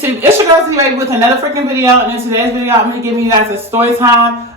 YouTube? It's your girl Z-Baby with another freaking video. And in today's video, I'm going to give you guys a story time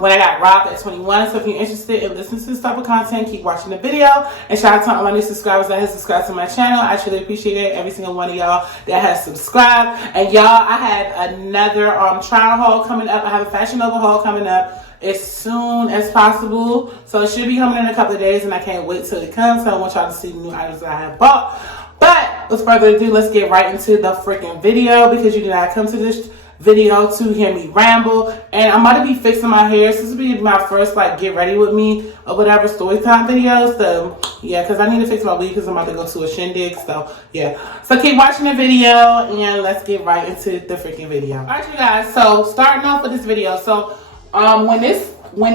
when I got robbed at 21. So if you're interested in listening to this type of content, keep watching the video. And shout out to all my new subscribers that have subscribed to my channel. I truly appreciate it. Every single one of y'all that has subscribed. And y'all, I have another trial haul coming up. I have a Fashion Nova haul coming up as soon as possible. So it should be coming in a couple of days, and I can't wait till it comes. So I want y'all to see the new items that I have bought. But without further ado, let's get right into the freaking video, because you did not come to this video to hear me ramble. And I'm about to be fixing my hair. So this will be my first like get ready with me or whatever story time video. So yeah, because I need to fix my wig because I'm about to go to a shindig. So yeah, so keep watching the video and let's get right into the freaking video. All right, you guys, so starting off with this video. So when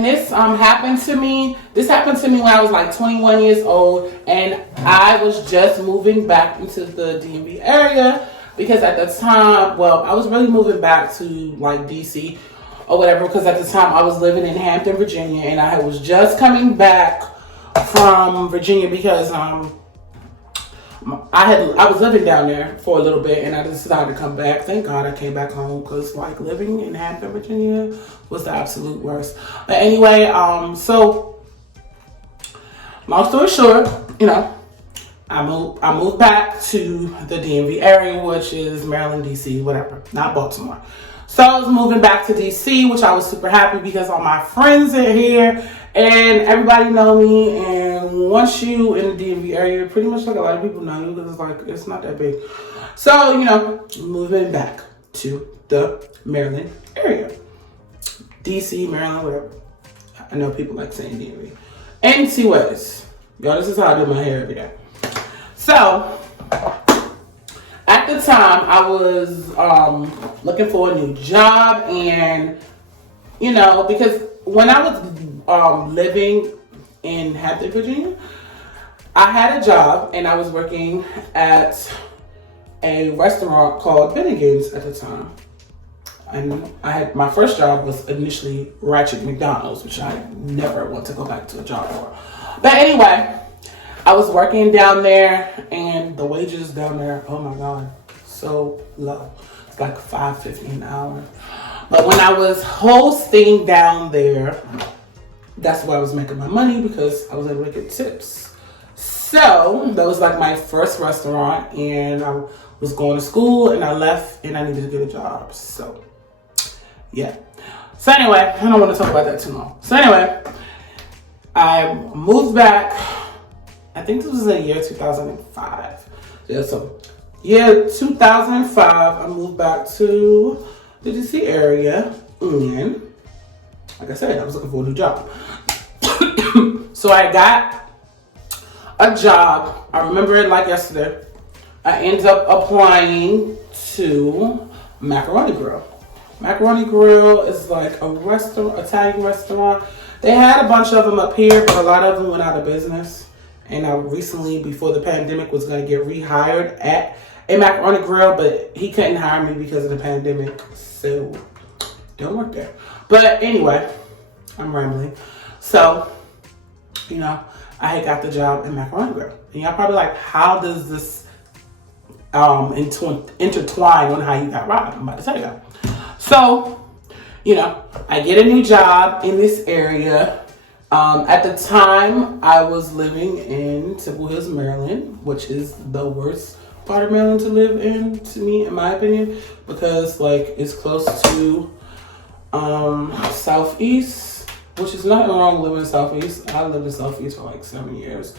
this happened to me, this happened to me when I was like 21 years old, and I was just moving back into the DMV area, because at the time, well, I was really moving back to like DC or whatever, because at the time I was living in Hampton, Virginia, and I was just coming back from Virginia because I was living down there for a little bit, and I decided to come back. Thank God I came back home, because like living in Hampton, Virginia was the absolute worst. But anyway, so long story short, you know, I moved back to the DMV area, which is Maryland, DC, whatever, not Baltimore. So I was moving back to DC, which I was super happy because all my friends are here and everybody know me. And once you in the DMV area, pretty much like a lot of people know you, because it's like, it's not that big. So, you know, moving back to the Maryland area. DC, Maryland, whatever. I know people like saying DMV. Anyways, y'all, this is how I do my hair every day. So, at the time, I was looking for a new job, and, you know, because when I was living in Hampton, Virginia, I had a job, and I was working at a restaurant called Bennigan's at the time. And my first job was initially Ratchet McDonald's, which I never want to go back to a job for. But anyway, I was working down there, and the wages down there, oh my God, so low. It's like $5.50 an hour. But when I was hosting down there, that's where I was making my money, because I was able to get tips. So that was like my first restaurant, and I was going to school, and I left, and I needed to get a job. So yeah. So anyway, I don't want to talk about that too long. So anyway, I moved back. I think this was the year 2005. Yeah, so year 2005, I moved back to the DC area, and like I said, I was looking for a new job. So I got a job. I remember it like yesterday. I ended up applying to Macaroni Grill. Macaroni Grill is like a restaurant, Italian restaurant. They had a bunch of them up here, but a lot of them went out of business. And I recently, before the pandemic, was going to get rehired at a Macaroni Grill, but he couldn't hire me because of the pandemic. So, don't work there. But anyway, I'm rambling. So, you know, I had got the job at Macaroni Grill. And y'all probably like, how does this intertwine on how you got robbed? I'm about to tell you that. So, you know, I get a new job in this area. At the time, I was living in Temple Hills, Maryland, which is the worst part of Maryland to live in, to me, in my opinion, because like it's close to Southeast, which is nothing wrong with living in Southeast. I lived in Southeast for like 7 years.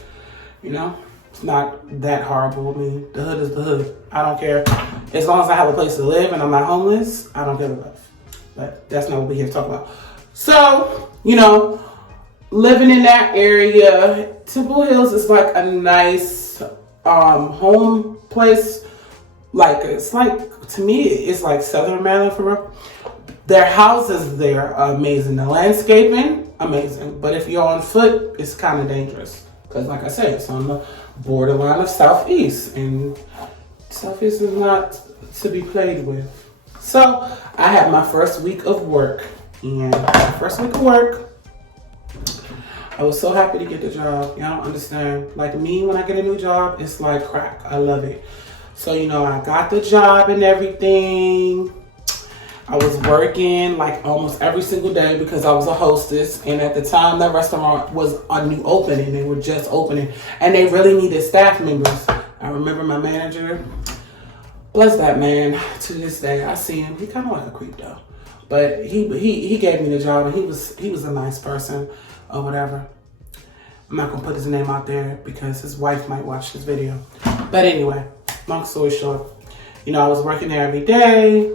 You know, it's not that horrible. I mean, the hood is the hood. I don't care. As long as I have a place to live and I'm not homeless, I don't care about it. But that's not what we're here to talk about. So, you know, living in that area, Temple Hills is like a nice home place. Like, it's like, to me, it's like Southern Maryland for real. Their houses there are amazing. The landscaping, amazing. But if you're on foot, it's kind of dangerous. Because like I said, it's on the borderline of Southeast. And Southeast is not to be played with. So, I had my first week of work. And my first week of work, I was so happy to get the job. Y'all don't understand. Like me, when I get a new job, it's like crack. I love it. So, you know, I got the job and everything. I was working like almost every single day because I was a hostess. And at the time, that restaurant was a new opening. They were just opening. And they really needed staff members. I remember my manager, bless that man, to this day. I see him. He kind of like a creep though. But he gave me the job, and he was a nice person or whatever. I'm not going to put his name out there because his wife might watch this video. But anyway, long story short, you know, I was working there every day,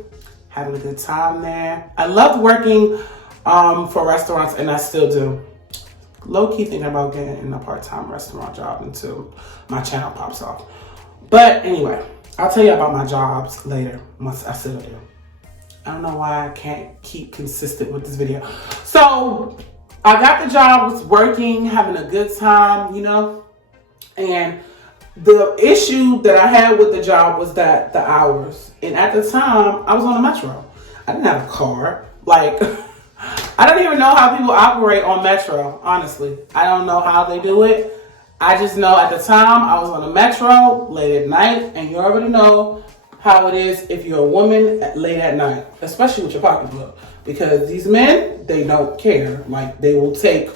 having a good time there. I loved working for restaurants, and I still do. Low-key thinking about getting a part-time restaurant job until my channel pops off. But anyway, I'll tell you about my jobs later once I settle there. I don't know why I can't keep consistent with this video. So I got the job, was working, having a good time, you know. And the issue that I had with the job was that the hours. And at the time, I was on the Metro. I didn't have a car. Like, I don't even know how people operate on Metro, honestly. I don't know how they do it. I just know at the time, I was on the Metro late at night. And you already know how it is if you're a woman late at night, especially with your pocketbook, because these men, they don't care. Like, they will take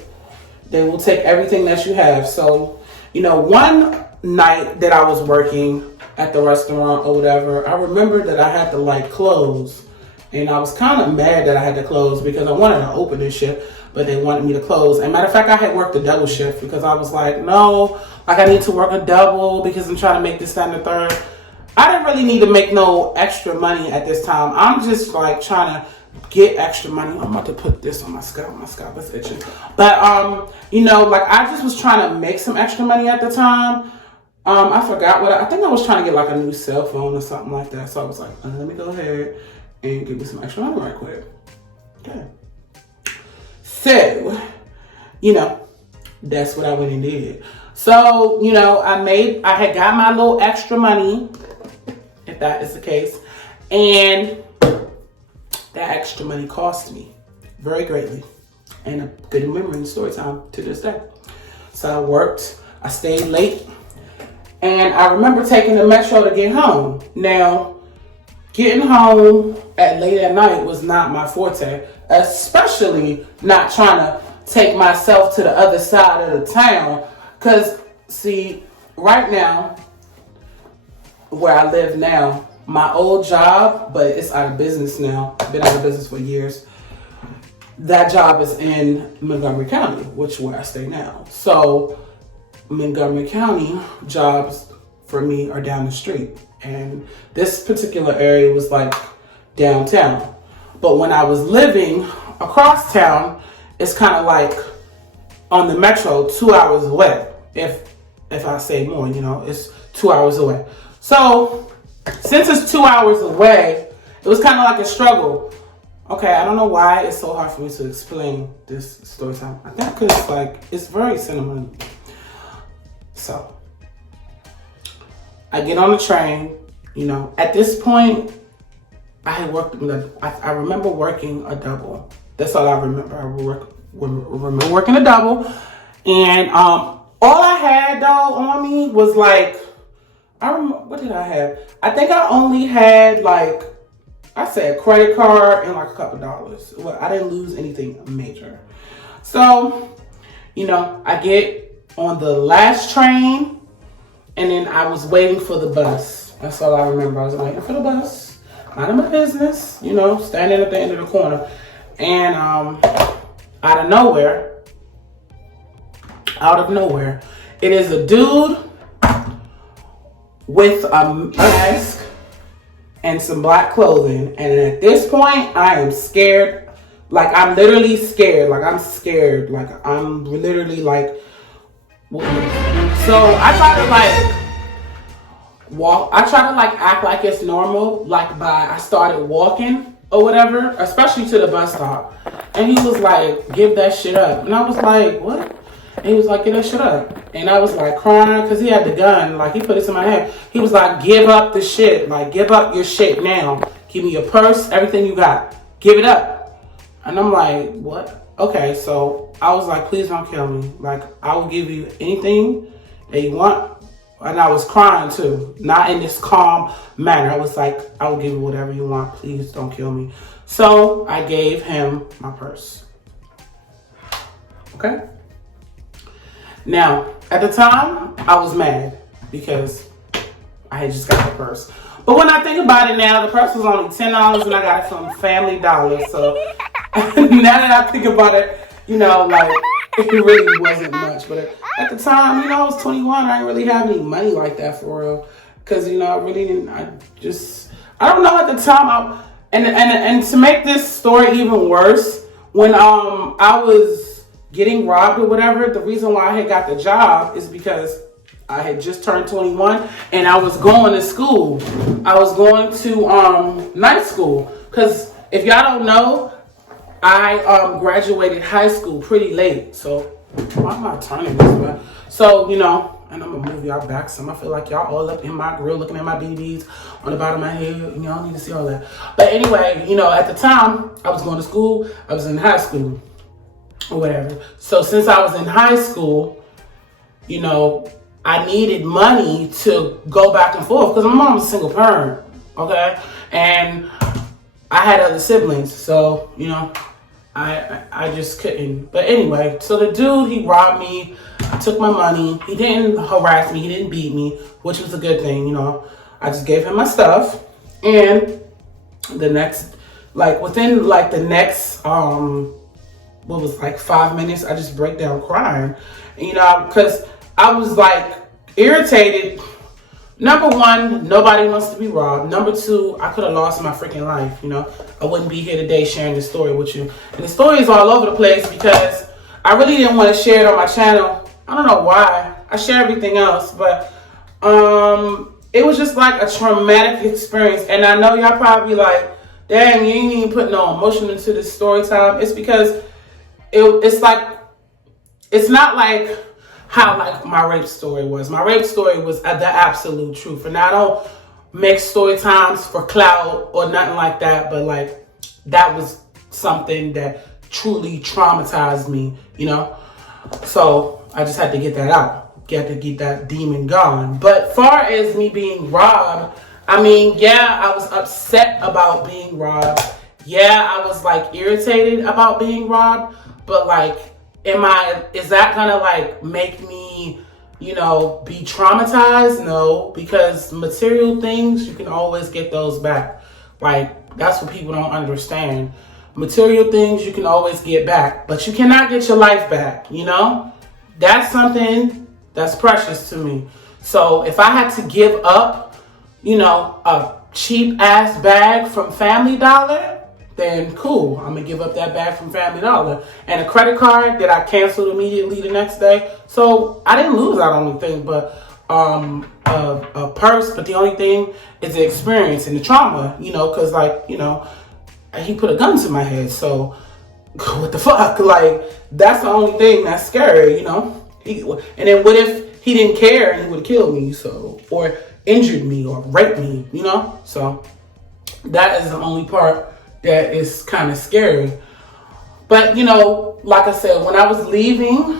everything that you have. So, you know, one night that I was working at the restaurant or whatever, I remember that I had to like close, and I was kind of mad that I had to close because I wanted to open this shift, but they wanted me to close. And matter of fact, I had worked a double shift because I was like, no, like I need to work a double because I'm trying to make this, that, and the third. I didn't really need to make no extra money at this time. I'm just like trying to get extra money. I'm about to put this on my scalp. My scalp is itching. But, you know, like I just was trying to make some extra money at the time. I forgot I think I was trying to get like a new cell phone or something like that. So I was like, let me go ahead and give me some extra money right quick. Okay. So, you know, that's what I went and did. So, you know, I had got my little extra money, if that is the case, and that extra money cost me very greatly, and a good memory and story time to this day. So I worked, I stayed late, and I remember taking the Metro to get home. Now, getting home late at night was not my forte, especially not trying to take myself to the other side of the town. Because, see, right now, where I live now, my old job, but it's out of business now. Been out of business for years. That job is in Montgomery County, which is where I stay now. So Montgomery County jobs for me are down the street. And this particular area was like downtown. But when I was living across town, it's kind of like on the Metro, 2 hours away. If I say more, you know, it's 2 hours away. So since it's 2 hours away, it was kind of like a struggle. Okay, I don't know why it's so hard for me to explain this story time. I think because it's very sentimental. So I get on the train, you know. At this point, I had worked. I remember working a double. That's all I remember. I remember working a double, and all I had though on me was like, what did I have? I think I only had like, I said a credit card and like a couple dollars. Well, I didn't lose anything major. So, you know, I get on the last train, and then I was waiting for the bus. That's all I remember. I was waiting for the bus, minding my business, you know, standing at the end of the corner. And out of nowhere, it is a dude with a mask and some black clothing. And at this point, I am scared. Like, I'm literally scared. Like, I'm scared. Like, I'm literally like, so I try to act like it's normal. Like, I started walking or whatever, especially to the bus stop. And he was like, give that shit up. And I was like, what? And he was like, get that shit up. And I was like crying because he had the gun. Like, he put it in my hand. He was like, give up the shit. Like, give up your shit now. Give me your purse, everything you got. Give it up. And I'm like, what? Okay, so I was like, please don't kill me. Like, I will give you anything that you want. And I was crying too, not in this calm manner. I was like, I will give you whatever you want. Please don't kill me. So I gave him my purse. Okay? Now, at the time, I was mad because I had just got the purse. But when I think about it now, the purse was only $10 and I got it from Family Dollar. So now that I think about it, you know, like, it really wasn't much. But at the time, you know, I was 21. I didn't really have any money like that for real. Because, you know, I really didn't, I don't know at the time. And to make this story even worse, when I was getting robbed or whatever, the reason why I had got the job is because I had just turned 21 and I was going to school. I was going to night school. Because if y'all don't know, I graduated high school pretty late. So why am I turning this way? So, you know, and I'm gonna move y'all back some. I feel like y'all all up in my grill looking at my BBs on the bottom of my head. Y'all don't need to see all that. But anyway, you know, at the time I was going to school, I was in high school or whatever. So since I was in high school, you know, I needed money to go back and forth because my mom was a single parent, okay? And I had other siblings, so, you know, I just couldn't. But anyway, so the dude, he robbed me. I took my money. He didn't harass me. He didn't beat me, which was a good thing, you know. I just gave him my stuff. And the next, like, within, like, the next, what was, like, 5 minutes, I just break down crying. You know, because I was, like, irritated. Number one, nobody wants to be robbed. Number two, I could have lost my freaking life, you know. I wouldn't be here today sharing this story with you. And the story is all over the place because I really didn't want to share it on my channel. I don't know why. I share everything else, but it was just like a traumatic experience. And I know y'all probably like, dang, you ain't even put no emotion into this story time. It's because it's like, it's not like how like my rape story was. My rape story was the absolute truth. And I don't make story times for clout or nothing like that, but like that was something that truly traumatized me, you know? So I just had to get that out. Get to get that demon gone. But far as me being robbed, I mean, yeah, I was upset about being robbed. Yeah, I was like irritated about being robbed, but like, is that gonna like make me, you know, be traumatized? No, because material things, you can always get those back. Like, that's what people don't understand. Material things you can always get back, but you cannot get your life back, you know? That's something that's precious to me. So if I had to give up, you know, a cheap ass bag from Family Dollar, then cool, I'm gonna give up that bag from Family Dollar. And a credit card that I canceled immediately the next day. So I didn't lose out on anything but a purse, but the only thing is the experience and the trauma, you know, cause like, you know, he put a gun to my head, so what the fuck? Like, that's the only thing that's scary, you know? And then what if he didn't care and he would have killed me, so, or injured me or raped me, you know? So that is the only part that is kind of scary. But, you know, like I said, when I was leaving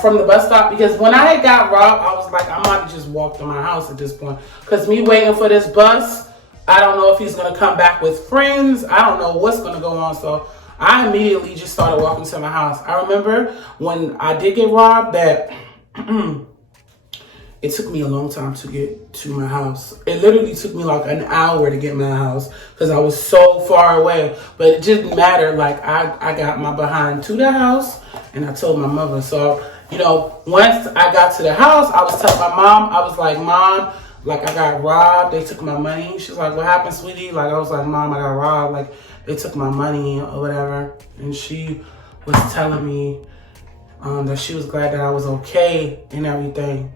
from the bus stop, because when I had got robbed, I was like, I might have just walked to my house at this point. Because me waiting for this bus, I don't know if he's going to come back with friends. I don't know what's going to go on. So I immediately just started walking to my house. I remember when I did get robbed that it took me a long time to get to my house. It literally took me like an hour to get my house because I was so far away. But it didn't matter. Like, I got my behind to the house and I told my mother. So, you know, once I got to the house, I was telling my mom, I was like, Mom, like, I got robbed. They took my money. She's like, what happened, sweetie? Like, I was like, Mom, I got robbed. Like, they took my money or whatever. And she was telling me that she was glad that I was okay and everything.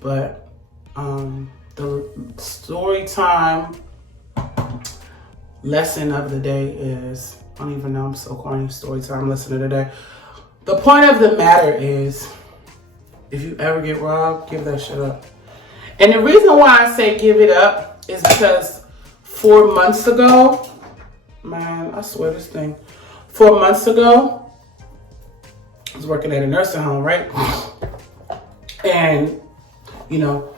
But the story time lesson of the day is, I don't even know, I'm so corny, story time lesson of the day. The point of the matter is, if you ever get robbed, give that shit up. And the reason why I say give it up is because 4 months ago, man, I swear this thing, 4 months ago, I was working at a nursing home, right? And, you know,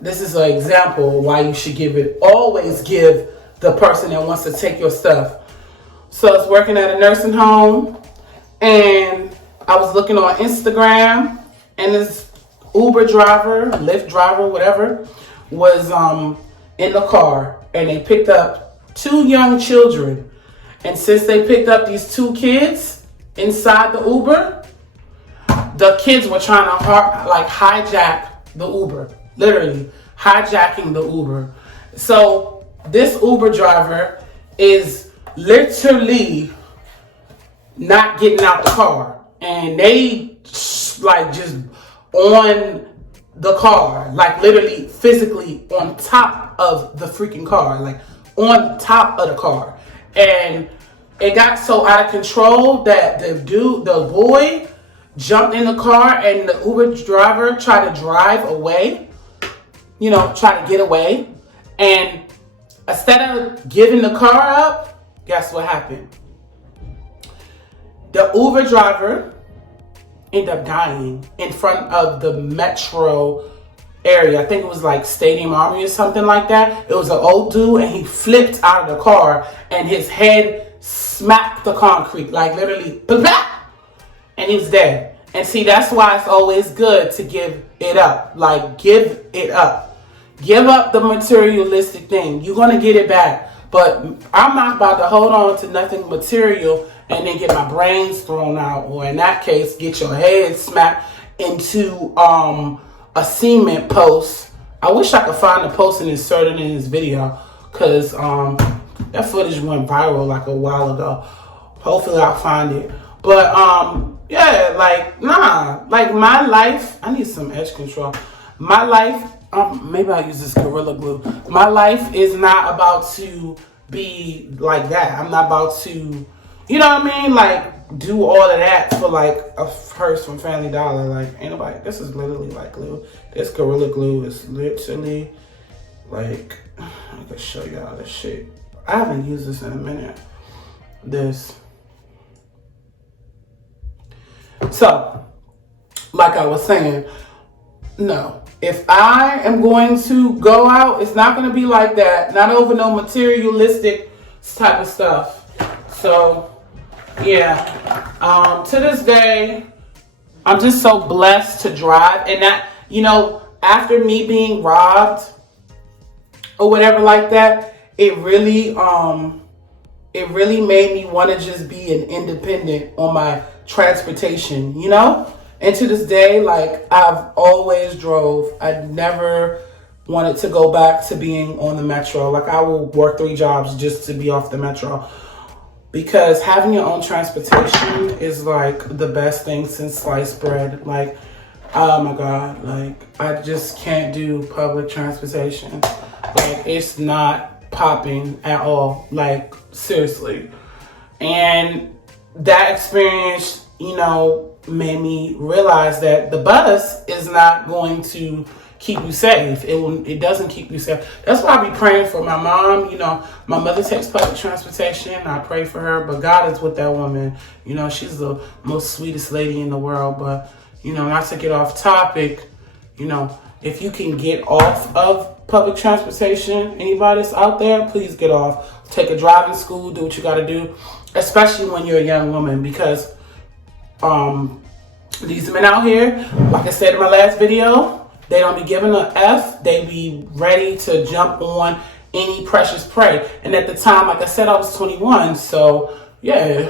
this is an example of why you should always give the person that wants to take your stuff. So I was working at a nursing home, and I was looking on Instagram, and this Uber driver, Lyft driver, whatever, was in the car, and they picked up 2 young children. And since they picked up these 2 kids inside the Uber, the kids were trying to hijack the Uber, literally hijacking the Uber. So this Uber driver is literally not getting out the car, and they like just on the car, like literally physically on top of the freaking car, like on top of the car. And it got so out of control that the boy jumped in the car, and the Uber driver tried to drive away, try to get away. And instead of giving the car up, guess what happened? The Uber driver ended up dying in front of the metro area. I think it was like Stadium Army or something like that. It was an old dude, and he flipped out of the car, and his head smacked the concrete, like literally, and he was dead. And see, that's why it's always good to give it up. Like, give it up. Give up the materialistic thing. You're going to get it back. But I'm not about to hold on to nothing material and then get my brains thrown out, or in that case, get your head smacked into a cement post. I wish I could find the post and insert it in this video, because that footage went viral like a while ago. Hopefully I'll find it. But yeah, like, nah, like my life, I need some edge control. My life, maybe I'll use this Gorilla Glue. My life is not about to be like that. I'm not about to, you know what I mean? Like, do all of that for like a purse from Family Dollar. Like, ain't nobody, this is literally like glue. This Gorilla Glue is literally like, I can show y'all this shit. I haven't used this in a minute. This. So, like I was saying, no. If I am going to go out, it's not going to be like that. Not over no materialistic type of stuff. So, yeah. To this day, I'm just so blessed to drive. And that, after me being robbed or whatever like that, it really made me want to just be an independent on my transportation, And to this day, like, I've always drove. I never wanted to go back to being on the metro. Like, I will work 3 jobs just to be off the metro. Because having your own transportation is like the best thing since sliced bread. Like, oh my God, like, I just can't do public transportation. Like, it's not popping at all. Like, seriously. And that experience, made me realize that the bus is not going to keep you safe. It doesn't keep you safe. That's why I be praying for my mom. My mother takes public transportation. I pray for her, but God is with that woman. She's the most sweetest lady in the world. But, not to get off topic, if you can get off of public transportation, anybody that's out there, please get off. Take a driving school, do what you got to do, especially when you're a young woman, because these men out here, like I said in my last video, they don't be giving a F. They be ready to jump on any precious prey. And at the time, like I said, I was 21. So, yeah.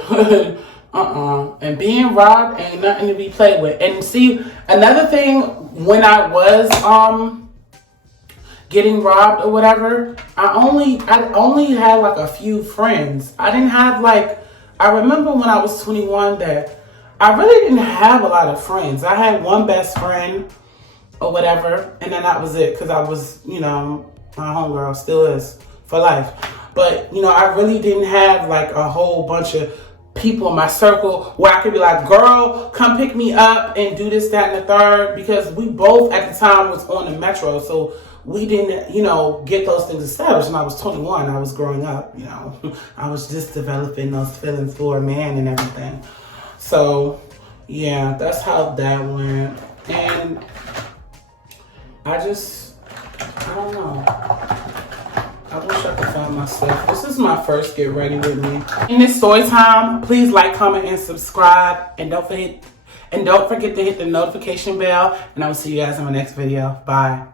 And being robbed ain't nothing to be played with. And see, another thing, when I was getting robbed or whatever, I only had like a few friends. I didn't have I remember when I was 21 that I really didn't have a lot of friends. I had one best friend or whatever, and then that was it, because I was, my homegirl, still is for life. But, I really didn't have like a whole bunch of people in my circle where I could be like, girl, come pick me up and do this, that, and the third, because we both at the time was on the metro. So we didn't, get those things established. And I was 21, I was growing up, I was just developing those feelings for a man and everything. So, yeah, that's how that went. And I just I don't know. I wish I could find my stuff. This is my first get ready with me. In this story time, please like, comment, and subscribe. And don't forget to hit the notification bell. And I will see you guys in my next video. Bye.